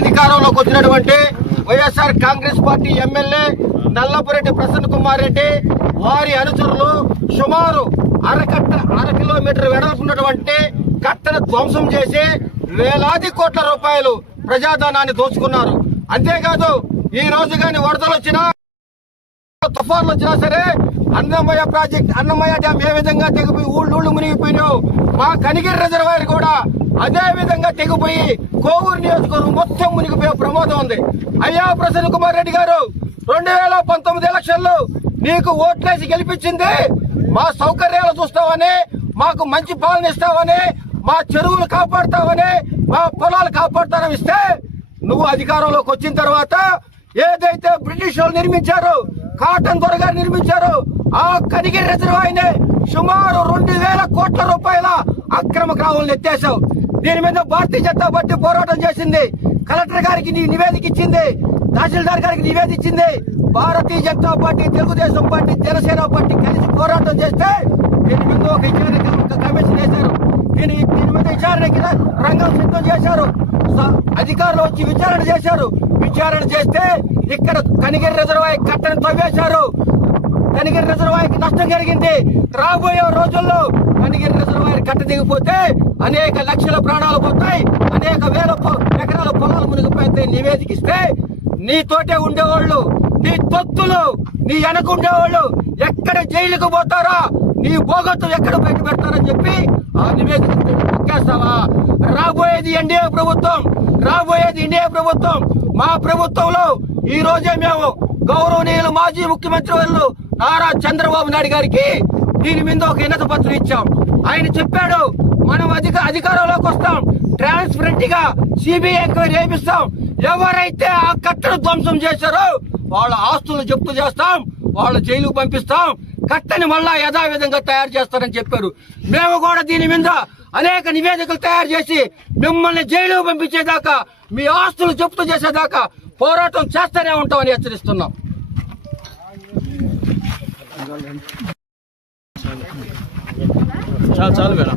అధికారంలోకి వచ్చినటువంటి YSR Congress party MLA Nallapureddy Prasanna Kumar Reddy వారి అనుచరులు సుమారు అరకట్ట అర కిలోమీటర్ వెడల్పున్నటువంటి కట్టను ధ్వంసం చేసి వేలాది కోట్ల రూపాయలు ప్రజాధనాన్ని దోచుకున్నారు. అంతేకాదు ఈ రోజు కానీ వరదలు వచ్చినా తుఫాన్లు వచ్చినా సరే అన్నమయ్య ప్రాజెక్ట్ అన్నమయ్య డ్యామ్ ఏ విధంగా తెగిపోయి ఊళ్ళు ఊళ్ళు మునిగిపోయినావు మా కనిగిరి రిజర్వాయర్ కూడా అదేవిధంగా తెగిపోయి కోవూరు నియోజకవర్గం మొత్తం మునిగిపోయే ప్రమాదం ఉంది. అయ్యా ప్రసన్న కుమార్ రెడ్డి గారు రెండు వేల పంతొమ్మిది ఎలక్షన్లు నీకు ఓట్లేసి గెలిపించింది. మా సౌకర్యాలు చూస్తావని మాకు మంచి పాలన ఇస్తావని మా చెరువులు కాపాడుతావని మా పొలాలు కాపాడుతానని ఇస్తే నువ్వు అధికారంలోకి వచ్చిన తర్వాత ఏదైతే బ్రిటిష్ వాళ్ళు నిర్మించారో కాటన్ దొర గారు నిర్మించారు ఆ కనిగిరి రిజర్వాయర్ని సుమారు రెండు వేల కోట్ల రూపాయల అక్రమ గ్రామాలను ఎత్తేసావు దీని మీద భారతీయ జనతా పార్టీ పోరాటం చేసింది. కలెక్టర్ గారికి నివేదిక ఇచ్చింది. తహసీల్దార్ గారికి నివేదిక ఇచ్చింది. Bharatiya Janata party Telugu Desam party Janasena party కలిసి పోరాటం చేస్తే దీని మీద ఒక విచారణ కమిషన్ వేశారు. దీని దీని మీద విచారణకి రంగం సిద్ధం చేశారు. అధికారులు వచ్చి విచారణ చేశారు. విచారణ చేస్తే ఇక్కడ కనిగిరి రిజర్వాయర్ కట్టను తవ్వేశారు. కనిగిరి రిజర్వాయర్కి నష్టం జరిగింది. రాబోయే రోజుల్లో కనిగిరి రిజర్వాయర్ కట్ట దిగిపోతే అనేక లక్షల ప్రాణాలు పోతాయి. అనేక వేల పొ- ఎకరాల పొలాలు మునిగిపోతే నివేదికిస్తే నీ నీతోటే ఉండేవాళ్ళు నీ తొత్తులు నీ వెనక ఉండేవాళ్ళు ఎక్కడ జైలుకు పోతారా? నీ భోగత్తు ఎక్కడ బయట పెడతారని చెప్పి ఆ నివేదిక నొక్కేస్తావా రాబోయేది ఎన్డీఏ ప్రభుత్వం రాబోయేది ఇండియా ప్రభుత్వం. మా ప్రభుత్వంలో ఈ రోజే మేము గౌరవనీయులు మాజీ ముఖ్యమంత్రి వాళ్ళు నారా చంద్రబాబు నాయుడు గారికి దీని మీద ఒక ఇన్నత పత్రం ఇచ్చాం. ఆయన చెప్పాడు మనం అధిక అధికారంలోకి వస్తాం ట్రాన్స్పరెంట్గా సిబిఐ ఎంక్వైరీ చేపిస్తాం ఎవరైతే ఆ కట్టను ధ్వంసం చేశారో వాళ్ళ ఆస్తులు జప్తు చేస్తాం వాళ్ళ జైలుకు పంపిస్తాం. కట్టని మళ్ళా యథావిధంగా తయారు చేస్తారని చెప్పారు. మేము కూడా దీని మీద అనేక నివేదికలు తయారు చేసి మిమ్మల్ని జైలుకు పంపించేదాకా మీ ఆస్తులు జప్తు చేసేదాకా పోరాటం చేస్తూనే ఉంటామని హెచ్చరిస్తున్నాం. చాలు చాలు మేడం.